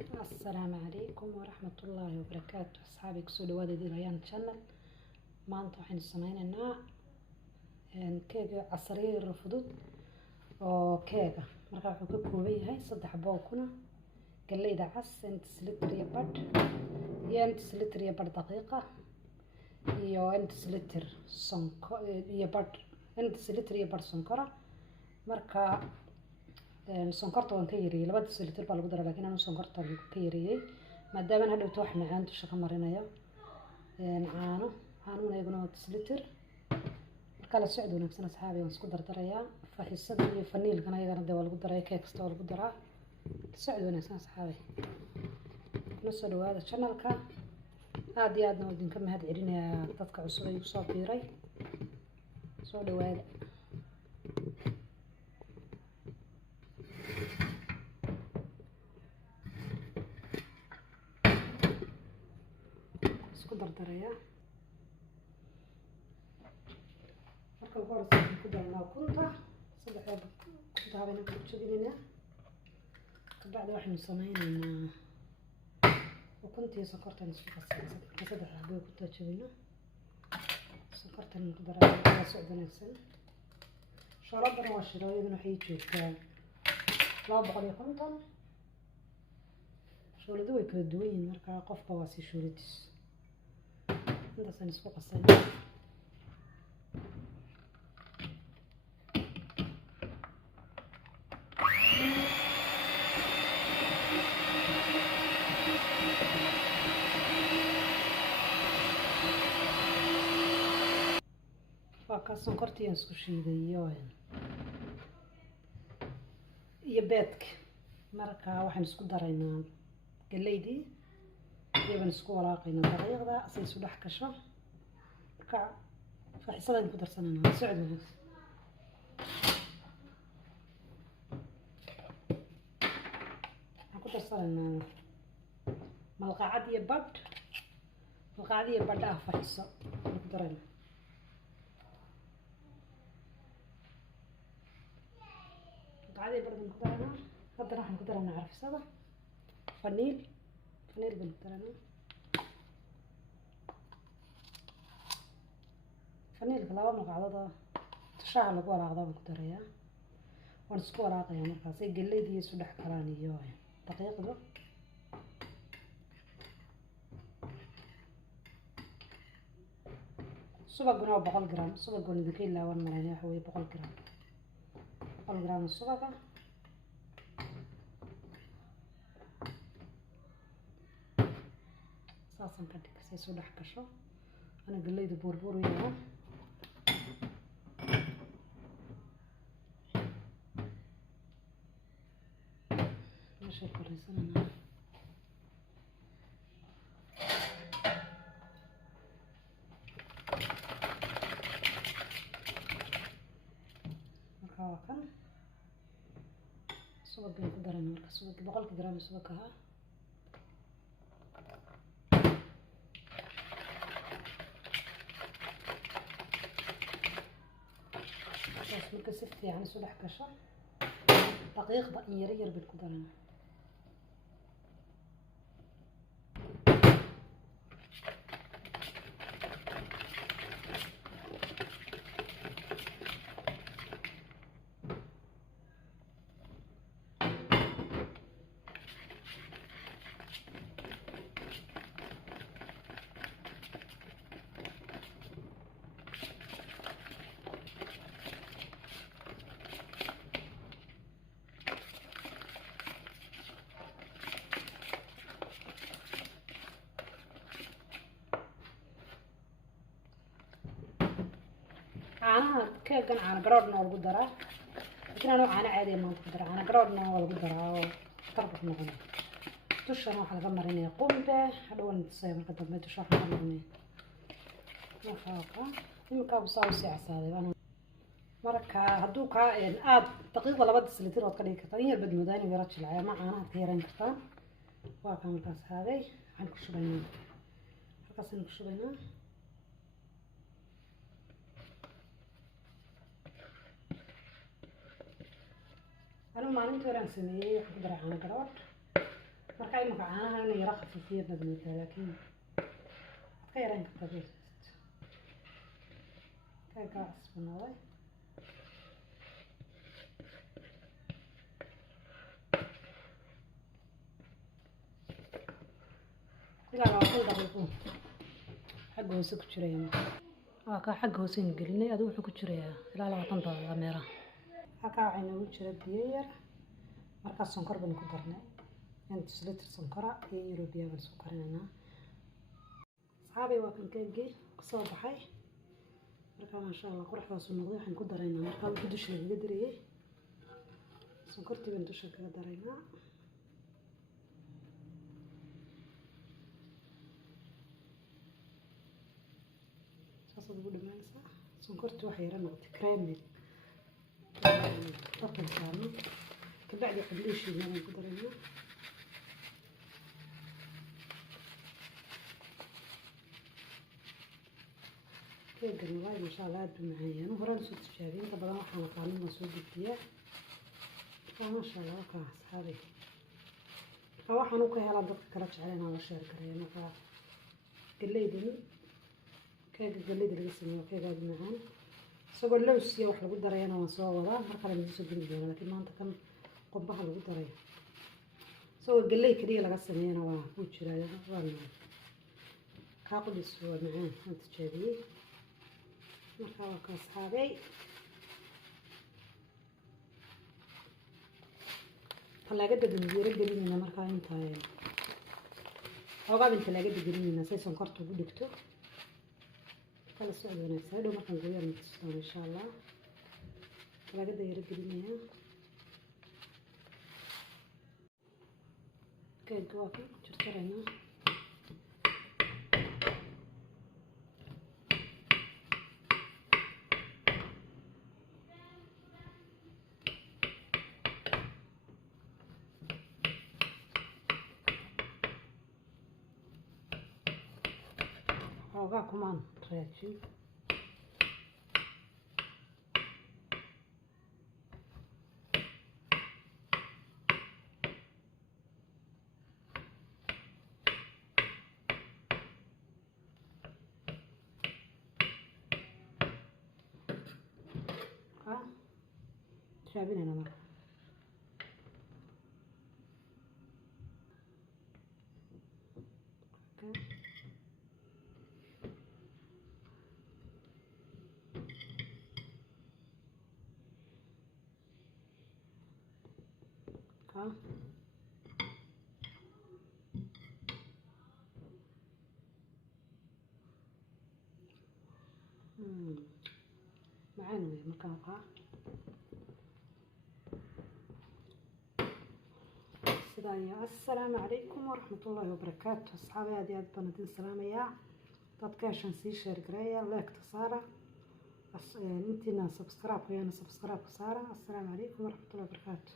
السلام عليكم ورحمة الله وبركاته. أصحابي كسو دوادا دي ريان channel. maanta waxaynu sameynaynaa keega casriye fudud oo keega marka wuxuu ka kooban yahay 3 boqona galeyda cas centiliter iyo badh iyo centiliter iyo badh daqiiqa iyo centiliter sonkor iyo badh centiliter iyo badh sonkora marka sonkorta waan ka yareeyay 2 centiliter baa lagu daraa laakiin aan sonkorta ka yareeyay maadaama aan hadhowto wax macaan tusha ka marinayo caano iyaguna centiliter marka la socdo wanaagsan asxaabi waan isku dardarayaa faxiisada iyo faniilkana iyagana waa lagu daraa keeg kasta waa lagu daraa socdo wanaagsan asxaabi la soo dhawaada channelka aad iyo aadna idinka mahad celinayaa dadka cusub ee soo biiray soo dhawaada isku dardarayaa marka ugu horeysa ku darnaa kunta saddex kunta habeen ku jabinayna kabacdi waxaynu sameynaynaa ukuntii sokortan isku qasaysan saddex habeen ku jabino sokortan ku daraa socdanaysan sharadan waa shirooyaduna waxay joogtaa 250 shooladu way kala duwan yihiin marka qofka waa si shooladiis intaas aan isku qasaynaa sonkortii aan isku shiiday iyo beedka marka waxaan isku daraynaa galeydii iyagana isku walaaqaynaa daqiiqda si isu dhex gasho marka faxiisadaan ku darsanaynaa socdo waxaan ku darsanaynaa malqacad iyo badh faxiiso ku daraynaa عادي برضه نقدرنا هذا راح نقدرنا نعرف سوا فانيل بنقدرنا فانيل كلاو مقعدة تشعل لقوا على عظام نقدرها ونسكوا راقيا مركز زي قليدي يسودح كراني يوه دقيق ذا سبقنا 100 جرام سبقنا ذكي لا وان مرينا حوالي 100 جرام 100 جرام السبقة ساسن كدك سيسو دح كشو أنا قليد بوربور وياه ماشي كوريسان أنا مركاوكا سبق نقدرنا مركز سبق 100 جرام سبقها بس مركز سفتي يعني سلح كشر دقيق يرير بالقدرنا caanaha keegan caana garoodhna waa lagu daraa laakiin anuu caano caadi ma ku daraa caana garoodhna waa lagu daraa oo tarba ku noqonaya dushana waxaa laga marinaya qumbe hadhowan tusaya marka dambe dusha waxaa laga marinaya marka imika saa u sii casaaday marka hadduu kaa aad daqiiqda 2 centiliter ood ka dhigi kartaa in yar bad moodaa inuu yaro jilcaya ama caanaha ka yarayn kartaa waa kaa markaas haaday waxaan ku shubaynaa halkaasaan ku shubaynaa أنا ما عندي ولا نسميه حضر على قرار marka imika caanaha inay yara khafiifiya baad moodaa laakiin waad ka yarayn kartaa bees keega cusbanaaday ilaa 20 daqiiqo xagga hoose ku jiraya waa ka xagga hoose gelinay adigu wuxuu ku jirayaa ilaa 20 daqiiqo meera halka waxay nagu jira biyo yar marka sonkor baan ku darnay inta litr sonkora iyo yaro biyo baan soo karinayna asxaabi waa kan keegii soo baxay marka ma sha Allah quruxdaas u noqday waxaan ku daraynaa marka uu dusha laga diriyay sonkortii baan dusha kaga daraynaa saasad ugu dhamaysaa sonkortii waxay yara noqotay creamy طبعا كامل كبعد قبليش اللي انا نقدر عليه كيف والله ما شاء الله عاد معايا انا هرا نسوي تجارين طبعا waxaan qaanin ma soo gudbiya ما شاء الله ka asxaabi waxaan u ka helaa dadka kala jecel la share gareeyo marka galeeydan keega galeeyda laga sameeyo keega macaan isagoo lowsiya wax lagu darayna waan soo wadaa marka la soo gudbin doona laakiin maanta kan qumbaha lagu daray isagoo galeey kaliya laga sameeyana waa ku jiraa waan ka qodis waa macaan inta jeediyay marka waa ka asxaabay talaagada dinjeera gelinayna marka inta ogaab inta laga gelinayna say sonkorta ugu dhigto kala socod wanaagsan dhow markaan gooyaan inta insha Allah talaagada yara gelinaya keega waa ku jarjarayna ogaa kumaan raajin شابيننا مرة معانا ويا مكاقة السلام عليكم ورحمة الله وبركاته أصحابي هذه بنادين سلامية تدكاشن سي شير قرايا لايك تصارى انتنا سبسكرايب ويانا سبسكرايب صارى السلام عليكم ورحمة الله وبركاته.